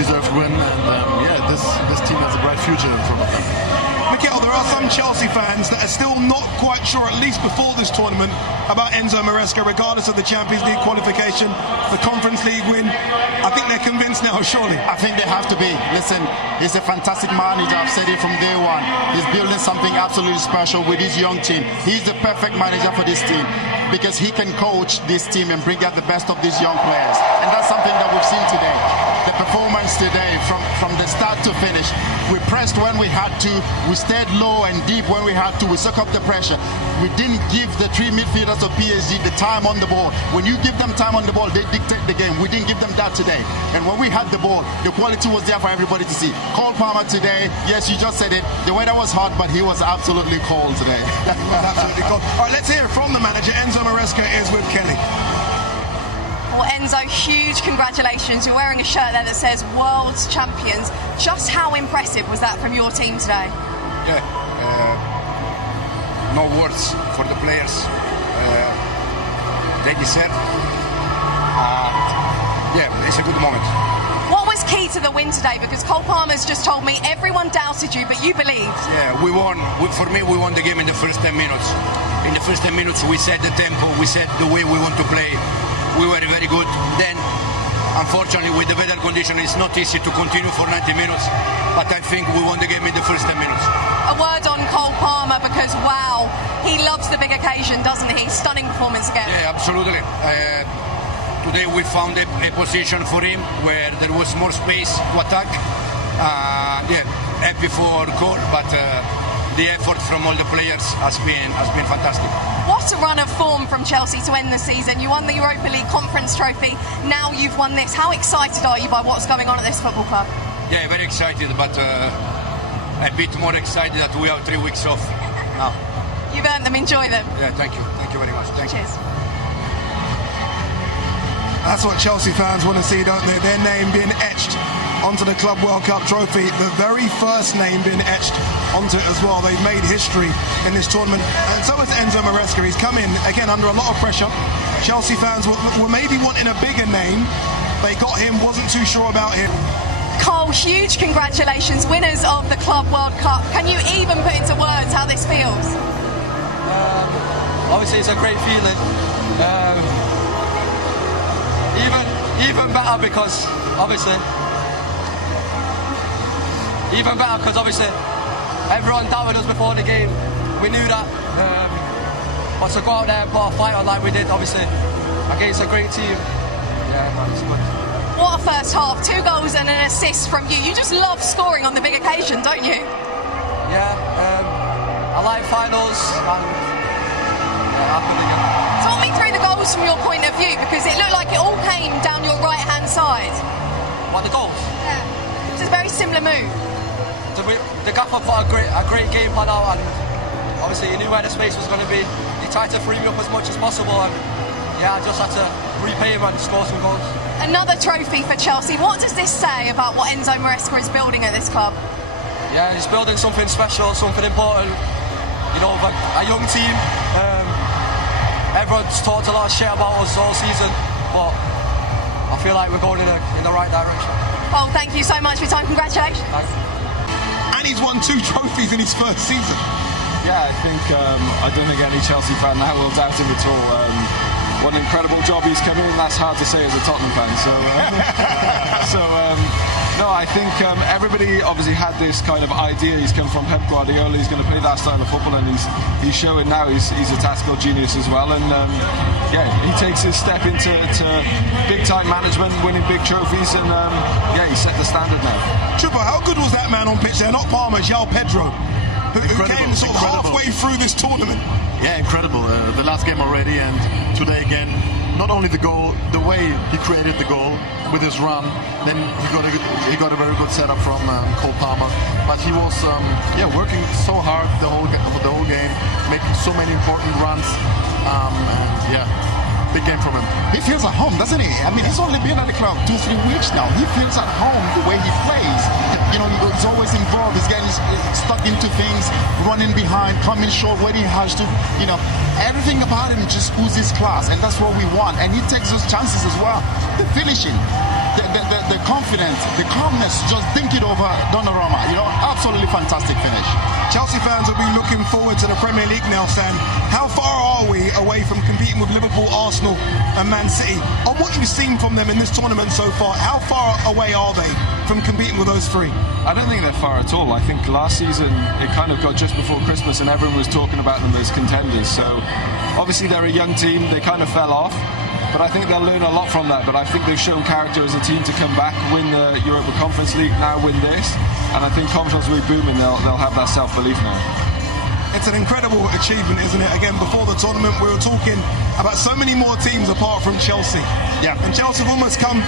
deserved win, and this team has a bright future in front of them. Mikel, there are some Chelsea fans that are still not quite sure, at least before this tournament, about Enzo Maresca, regardless of the Champions League qualification, the Conference League win. I think they're convinced now, surely. I think they have to be. Listen, he's a fantastic manager. I've said it from day one. He's building something absolutely special with his young team. He's the perfect manager for this team because he can coach this team and bring out the best of these young players. And that's something that we've seen today. The performance today, from the start to finish, we pressed when we had to, we stayed low and deep when we had to, we suck up the pressure. We didn't give the three midfielders of PSG the time on the ball. When you give them time on the ball, they dictate the game. We didn't give them that today. And when we had the ball, the quality was there for everybody to see. Cole Palmer today, yes, you just said it, the weather was hot, but he was absolutely cold today. He was absolutely cold. All right, let's hear it from the manager. Enzo Maresca is with Kelly. Well, Enzo, huge congratulations. You're wearing a shirt there that says World's Champions. Just how impressive was that from your team today? Yeah, no words for the players. They deserve. It's a good moment. What was key to the win today? Because Cole Palmer's just told me everyone doubted you, but you believed. Yeah, we won. For me, we won the game in the first 10 minutes. In the first 10 minutes, we set the tempo, we set the way we want to play. We were very good. Then, unfortunately, with the weather condition, it's not easy to continue for 90 minutes. But I think we won the game in the first 10 minutes. A word on Cole Palmer, because, wow, he loves the big occasion, doesn't he? Stunning performance again. Yeah, absolutely. Today we found a position for him where there was more space to attack. Happy for goal, but the effort from all the players has been fantastic. What a run of form from Chelsea to end the season. You won the Europa League Conference Trophy. Now you've won this. How excited are you by what's going on at this football club? Yeah, very excited, but a bit more excited that we have 3 weeks off now. You've earned them. Enjoy them. Yeah, thank you. Thank you very much. Thank Cheers. you. That's what Chelsea fans want to see, don't they? Their name being etched onto the Club World Cup trophy. The very first name being etched onto it as well. They've made history in this tournament. And so has Enzo Maresca. He's come in, again, under a lot of pressure. Chelsea fans were maybe wanting a bigger name. They got him, wasn't too sure about him. Cole, huge congratulations, winners of the Club World Cup. Can you even put into words how this feels? Obviously, it's a great feeling. Even better because obviously everyone doubted us before the game. We knew that. But to go out there and put a fight on like we did, obviously, against a great team, it's good. What a first half, 2 goals and an assist from you. You just love scoring on the big occasion, don't you? Yeah, I like finals and happen again. Talk me through the goals from your point of view, because it looked like it all came down your right-hand side. What, the goals? Yeah. It's a very similar move. The gaffer put a great game plan out, and obviously he knew where the space was going to be. He tried to free me up as much as possible, and I just had to repay him and score some goals. Another trophy for Chelsea. What does this say about what Enzo Maresca is building at this club? Yeah, he's building something special, something important. You know, like a young team. Everyone's talked a lot of shit about us all season, but I feel like we're going in the right direction. Well, thank you so much for your time. Congratulations. Thanks. And he's won 2 trophies in his first season. Yeah, I don't think any Chelsea fan now will doubt him at all. What an incredible job he's come in. That's hard to say as a Tottenham fan. No, I think everybody obviously had this kind of idea. He's come from Pep Guardiola. He's going to play that style of football, and he's showing now he's a tactical genius as well. And he takes his step into big time management, winning big trophies, and he set the standard now. Tripper, how good was that man on pitch there? Not Palmer, João Pedro, who came sort of halfway through this tournament. Yeah, incredible. The last game already, and today again. Not only the goal, the way he created the goal with his run, then he got a very good setup from Cole Palmer. But he was working so hard the whole game, making so many important runs. Big game from him. He feels at home, doesn't he? I mean, he's only been at the club 2-3 weeks now. He feels at home the way he plays. You know, he's always involved. He's getting stuck into things, running behind, coming short when he has to. You know, everything about him just oozes class, and that's what we want. And he takes those chances as well. The finishing. the confidence, the calmness, just think it over Donnarumma. Absolutely fantastic finish. Chelsea fans will be looking forward to the Premier League now, Sam. How far are we away from competing with Liverpool, Arsenal and Man City? On what you've seen from them in this tournament so far, how far away are they from competing with those three? I don't think they're far at all. I think last season it kind of got just before Christmas and everyone was talking about them as contenders. So obviously they're a young team, they kind of fell off. But I think they'll learn a lot from that. But I think they've shown character as a team to come back, win the Europa Conference League, now win this. And I think confidence will be booming. They'll have that self-belief now. It's an incredible achievement, isn't it? Again, before the tournament, we were talking about so many more teams apart from Chelsea. Yeah. And Chelsea have almost come,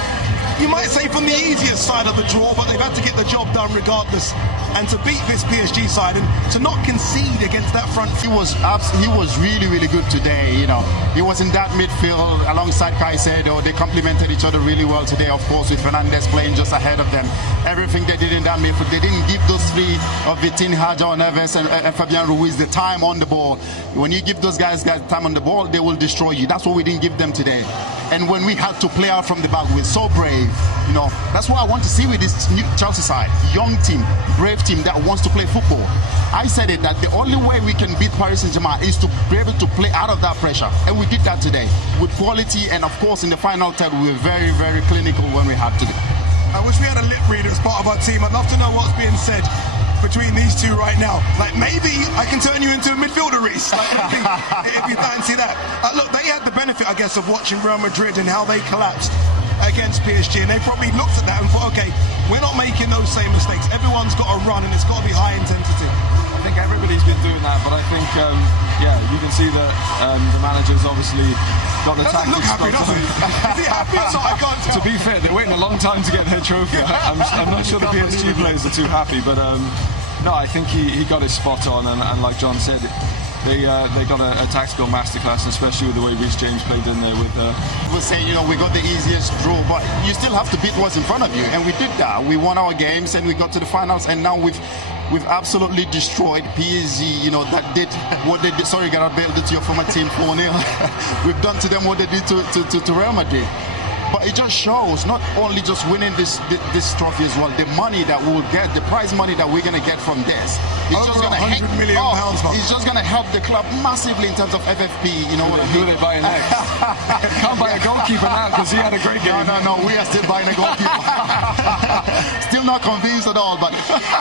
you might say, from the easiest side of the draw, but they've had to get the job done regardless. And to beat this PSG side and to not concede against that front. He was really, really good today. He was in that midfield alongside Caicedo. They complemented each other really well today, of course, with Fernandes playing just ahead of them. Everything they did in that midfield, they didn't give those three of Vitinha, João Neves and Fabian Ruiz the time on the ball. When you give those guys time on the ball, they will destroy you. That's what we didn't give them today. And when we had to play out from the back, we're so brave. That's what I want to see with this new Chelsea side. Young team, brave team that wants to play football. I said it, that the only way we can beat Paris Saint-Germain is to be able to play out of that pressure. And we did that today with quality. And of course, in the final third, we were very, very clinical when we had to do. I wish we had a lip reader as part of our team. I'd love to know what's being said between these two right now. Like, maybe I can turn you into a midfielder, Reece. If you fancy that. Look, they had the benefit, I guess, of watching Real Madrid and how they collapsed against PSG, and they probably looked at that and thought, okay, we're not making those same mistakes. Everyone's got to run, and it's got to be high intensity. I think everybody's been doing that, but I think, you can see that the manager's obviously got the Doesn't look tactics. happy, does he? Is he happy or not? I can't tell. To be fair, they're waiting a long time to get their trophy. I'm not sure the PSG players are too happy, but no, I think he got it spot on, and like John said, they got a tactical masterclass, especially with the way Reece James played in there. We're saying, we got the easiest draw, but you still have to beat what's in front of you, and we did that. We won our games, and we got to the finals, and now we've absolutely destroyed PSG. That did what they did. Sorry, Gareth Bale did to your former team 4-0. We've done to them what they did to Real Madrid. But it just shows, not only just winning this trophy as well, the money that we'll get, the prize money that we're going to get from this. It's just going to £100 million. It's just going to help the club massively in terms of FFP. Who they buy next? Can't buy a goalkeeper now because he had a great game. No, we are still buying a goalkeeper. Still not convinced at all, but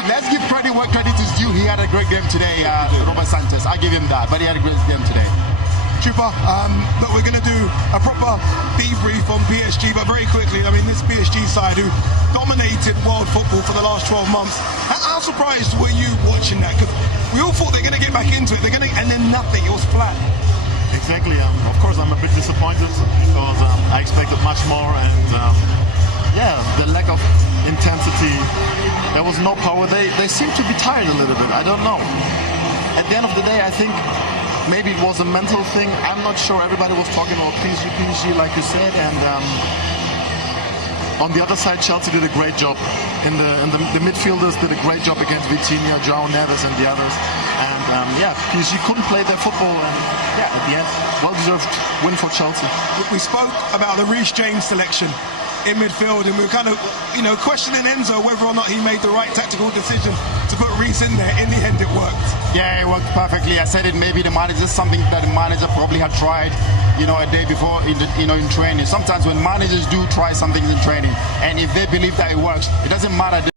let's give credit where credit is due. He had a great game today, Robert Sanchez. I give him that, but he had a great game today. Chupa, look, we're going to do a proper debrief on PSG, but very quickly, this PSG side who dominated world football for the last 12 months. How surprised were you watching that? Because we all thought they're going to get back into it, and then nothing, it was flat. Exactly. Of course, I'm a bit disappointed because I expected much more, and the lack of intensity. There was no power. They seem to be tired a little bit. I don't know. At the end of the day, I think maybe it was a mental thing. I'm not sure. Everybody was talking about PSG, like you said, and on the other side, Chelsea did a great job. The midfielders did a great job against Vitinha, João Neves, and the others. And PSG couldn't play their football, and at the end, well-deserved win for Chelsea. We spoke about the Reece James selection in midfield, and we were kind of, questioning Enzo whether or not he made the right tactical decision to put Reece in there. In the end, it worked. Yeah, it worked perfectly. I said it. Maybe the manager, something that the manager probably had tried, a day before in training. Sometimes when managers do try something in training, and if they believe that it works, it doesn't matter.